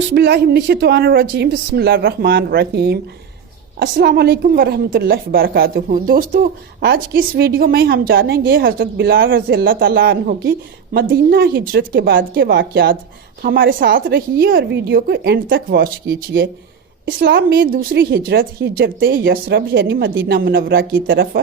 औज़ुबिल्लाहिमिनश्शैतानिर्रजीम बिस्मिल्लाहिर्रहमानिर्रहीम। अस्सलाम वालेकुम वरहमतुल्लाहि वबरकातुहू। दोस्तों, आज की इस वीडियो में हम जानेंगे हज़रत बिलाल रज़ियल्लाहु ताला अन्हु की मदीना हिजरत के बाद के वाक़यात। हमारे साथ रहिए और वीडियो को एंड तक वॉच कीजिए। इस्लाम में दूसरी हिजरत हिजरत यसरब यानी मदीना मुनव्वरा की तरफ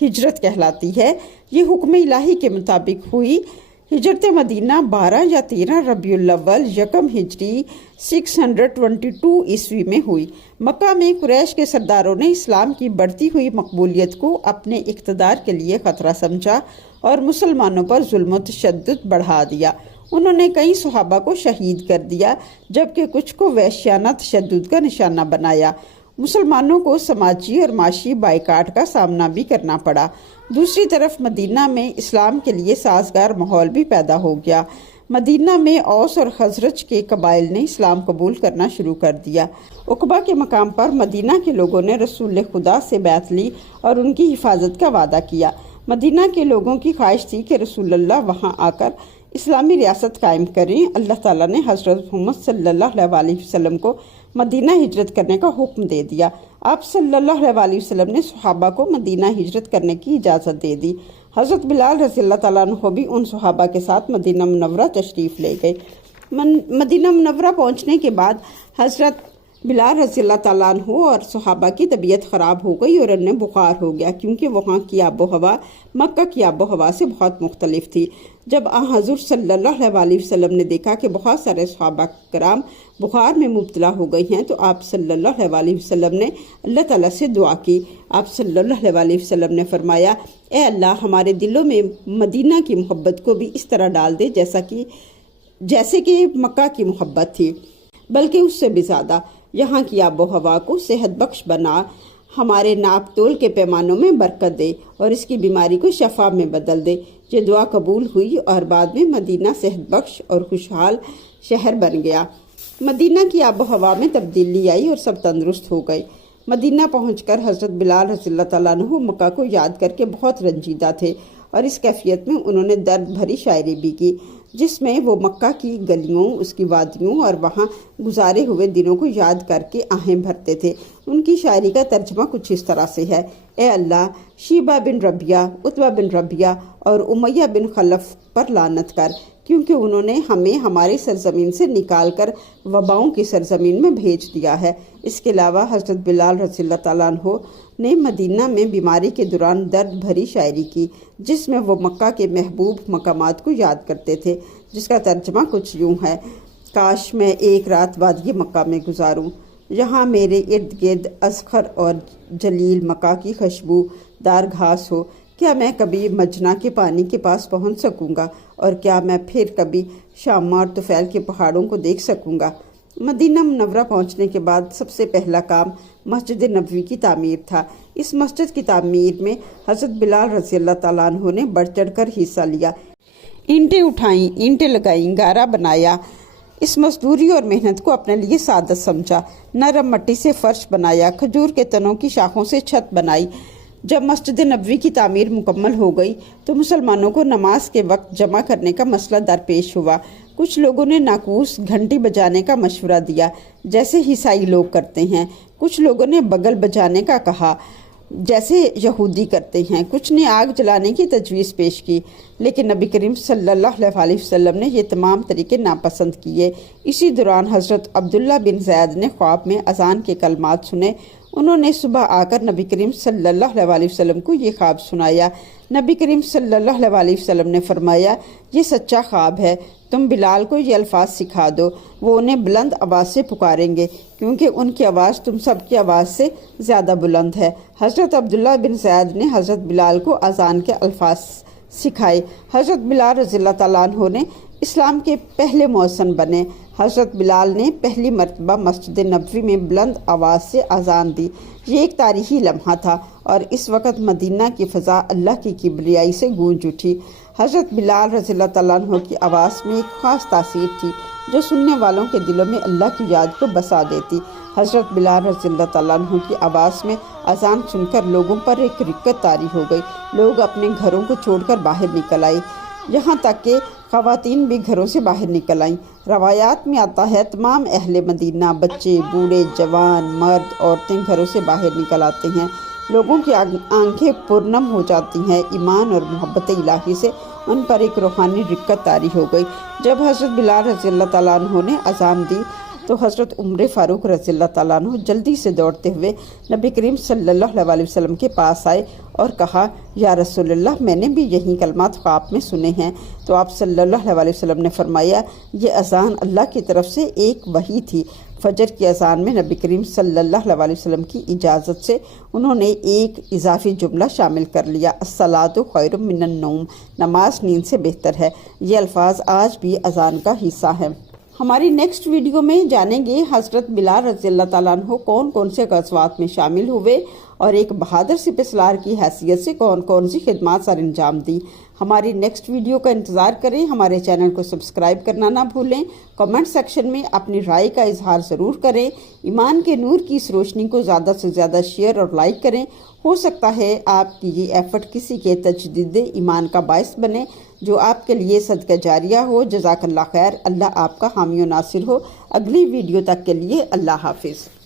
हिजरत कहलाती है। ये हुक्म इलाही के मुताबिक हुई। हिजरत मदीना 12 या 13 रबीउल अव्वल यकम हिजरी 622 ईस्वी में हुई। मक्का में कुरैश के सरदारों ने इस्लाम की बढ़ती हुई मकबूलियत को अपने इक़्तिदार के लिए ख़तरा समझा और मुसलमानों पर जुल्म तशद्दुद बढ़ा दिया। उन्होंने कई सहाबा को शहीद कर दिया, जबकि कुछ को वहशियाना तशद्दुद का निशाना बनाया। मुसलमानों को समाजी और माशी बाइकाट का सामना भी करना पड़ा। दूसरी तरफ मदीना में इस्लाम के लिए साजगार माहौल भी पैदा हो गया। मदीना में औस और खजरज के कबाइल ने इस्लाम कबूल करना शुरू कर दिया। उकबा के मकाम पर मदीना के लोगों ने रसूल खुदा से बैत ली और उनकी हिफाजत का वादा किया। मदीना के लोगों की ख्वाहिश थी कि रसूलुल्लाह वहाँ आकर इस्लामी रियासत कायम करें। अल्लाह ताला ने हज़रत मोहम्मद सल्लल्लाहु अलैहि वसल्लम को मदीना हिजरत करने का हुक्म दे दिया। आप सल्लल्लाहु अलैहि वसल्लम ने सहाबा को मदीना हिजरत करने की इजाज़त दे दी। हज़रत बिलाल रज़ियल्लाहु ताला अन्हु भी उन सहाबा के साथ मदीना मुनव्वरा तशरीफ़ ले गए। मदीना मुनव्वरा पहुँचने के बाद हज़रत बिलाल रज़ियल्लाहु ताला अन्हु और सहाबा की तबीयत ख़राब हो गई और उन्हें बुखार हो गया, क्योंकि वहाँ की आबो हवा मक्का की आबो हवा से बहुत मुख्तलिफ थी। जब हज़ूर सल्लल्लाहु अलैहि वसल्लम ने देखा कि बहुत सारे सहाबा कराम बुखार में मुब्तला हो गई हैं, तो आप सल्लल्लाहु अलैहि वसल्लम ने अल्लाह ताला से दुआ की। आप सल्लल्लाहु अलैहि वसल्लम ने फरमाया, ए अल्लाह, हमारे दिलों में मदीना की मोहब्बत को भी इस तरह डाल दे जैसे कि मक्का की मोहब्बत थी, बल्कि उससे भी ज़्यादा। यहाँ की आबो हवा को सेहत बख्श बना, हमारे नाप तोल के पैमानों में बरकत दे और इसकी बीमारी को शफा में बदल दे। ये दुआ कबूल हुई और बाद में मदीना सेहत बख्श और खुशहाल शहर बन गया। मदीना की आबो हवा में तब्दीली आई और सब तंदुरुस्त हो गए। मदीना पहुंचकर हज़रत बिलाल रज़ियल्लाहु ताला अन्हु मक्का को याद करके बहुत रंजीदा थे और इस कैफियत में उन्होंने दर्द भरी शायरी भी की, जिसमें वो मक्का की गलियों, उसकी वादियों और वहाँ गुजारे हुए दिनों को याद करके आहें भरते थे। उनकी शायरी का तर्जमा कुछ इस तरह से है। ए अल्लाह, शीबा बिन रबिया, उतबा बिन रबिया और उमैया बिन खलफ पर लानत कर, क्योंकि उन्होंने हमें हमारी सरजमीन से निकाल कर वबाओं की सरजमीन में भेज दिया है। इसके अलावा हज़रत बिलाल रज़ियल्लाहु ताला अन्हु ने मदीना में बीमारी के दौरान दर्द भरी शायरी की, जिसमें वो मक्का के महबूब मकामात को याद करते थे, जिसका तर्जमा कुछ यूँ है। काश मैं एक रात वादी मक्का में गुजारूँ, यहाँ मेरे इर्द गिर्द अज़खर और जलील मक्का की खुशबूदार घास हो। क्या मैं कभी मजना के पानी के पास पहुँच सकूँगा और क्या मैं फिर कभी शामा और तुफैल के पहाड़ों को देख सकूँगा। मदीना मुनव्वरा पहुँचने के बाद सबसे पहला काम मस्जिद नबवी की तामीर था। इस मस्जिद की तामीर में हज़रत बिलाल रज़ियल्लाहु ताला अन्हु ने बढ़ चढ़ कर हिस्सा लिया। ईंटें उठाईं, ईंटें लगाईं, गारा बनाया। इस मजदूरी और मेहनत को अपने लिए सादत समझा। नरम मिट्टी से फर्श बनाया, खजूर के तनों की शाखों से छत बनाई। जब मस्जिद नबवी की तामीर मुकम्मल हो गई तो मुसलमानों को नमाज के वक्त जमा करने का मसला दरपेश हुआ। कुछ लोगों ने नाकूस घंटी बजाने का मशवरा दिया, जैसे ईसाई लोग करते हैं। कुछ लोगों ने बगल बजाने का कहा, जैसे यहूदी करते हैं। कुछ ने आग जलाने की तजवीज़ पेश की, लेकिन नबी करीम सल्लल्लाहु अलैहि वसल्लम ने ये तमाम तरीके नापसंद किए। इसी दौरान हज़रत अब्दुल्ला बिन ज़ैद ने ख्वाब में अज़ान के कलमात सुने। उन्होंने सुबह आकर नबी करीम सल्लल्लाहु अलैहि वसल्लम को ये ख्वाब सुनाया। नबी करीम सल्लल्लाहु अलैहि वसल्लम ने फरमाया, ये सच्चा ख्वाब है, तुम बिलाल को ये अल्फाज सिखा दो, वो उन्हें बुलंद आवाज़ से पुकारेंगे, क्योंकि उनकी आवाज़ तुम सब की आवाज़ से ज़्यादा बुलंद है। हज़रत अब्दुल्ला बिन ज़ैद ने हज़रत बिलाल को अज़ान के अल्फाज सिखाए। हज़रत बिलाल रज़ियल्लाहु ताला अन्हु ने इस्लाम के पहले मौज़िन बने। हज़रत बिलाल ने पहली मरतबा मस्जिद नबवी में बुलंद आवाज़ से अज़ान दी। ये एक तारीख़ी लम्हा था और इस वक्त मदीना की फ़ज़ा अल्लाह की किबरियाई से गूंज उठी। हज़रत बिलाल रज़ियल्लाहु ताला अन्हु की आवाज़ में एक ख़ास तासीर थी, जो सुनने वालों के दिलों में अल्लाह की याद को बसा देती। हज़रत बिलाल रज़ियल्लाहु ताला अन्हु की आवाज़ में अज़ान सुनकर लोगों पर एक रिक्कत तारी हो गई। लोग अपने घरों को छोड़कर बाहर निकल आए। यहाँ तक कि خواتین بھی گھروں سے باہر نکل آئیں۔ روایات میں آتا ہے تمام اہل مدینہ، بچے، بوڑھے، جوان، مرد، عورتیں گھروں سے باہر نکل آتے ہیں۔ لوگوں کی آنکھیں پرنم ہو جاتی ہیں، ایمان اور محبت الہی سے ان پر ایک روحانی رکت طاری ہو گئی۔ جب حضرت بلال رضی اللہ تعالیٰ عنہ نے اذان دی تو حضرت عمر فاروق رضی اللہ تعالیٰ عنہ جلدی سے دوڑتے ہوئے نبی کریم صلی اللہ علیہ وسلم کے پاس آئے اور کہا، یا رسول اللہ، میں نے بھی یہی کلمات خواب میں سنے ہیں۔ تو آپ صلی اللہ علیہ وسلم نے فرمایا، یہ اذان اللہ کی طرف سے ایک وحی تھی۔ فجر کی اذان میں نبی کریم صلی اللہ علیہ وسلم کی اجازت سے انہوں نے ایک اضافی جملہ شامل کر لیا، الصلاۃ خیر من النوم، نماز نیند سے بہتر ہے۔ یہ الفاظ آج بھی اذان کا حصہ ہیں۔ ہماری نیکسٹ ویڈیو میں جانیں گے حضرت بلال رضی اللہ تعالیٰ عنہ کون کون سے غزوات میں شامل ہوئے اور ایک بہادر سپہ سالار کی حیثیت سے کون کون سی خدمات سر انجام دی۔ ہماری نیکسٹ ویڈیو کا انتظار کریں۔ ہمارے چینل کو سبسکرائب کرنا نہ بھولیں۔ کمنٹ سیکشن میں اپنی رائے کا اظہار ضرور کریں۔ ایمان کے نور کی اس روشنی کو زیادہ سے زیادہ شیئر اور لائک کریں۔ ہو سکتا ہے آپ کی یہ ایفرٹ کسی کے تجدید ایمان کا باعث بنے، جو آپ کے لیے صدقہ جاریہ ہو۔ جزاک اللہ خیر۔ اللہ آپ کا حامی و ناصر ہو۔ اگلی ویڈیو تک کے لیے اللہ حافظ۔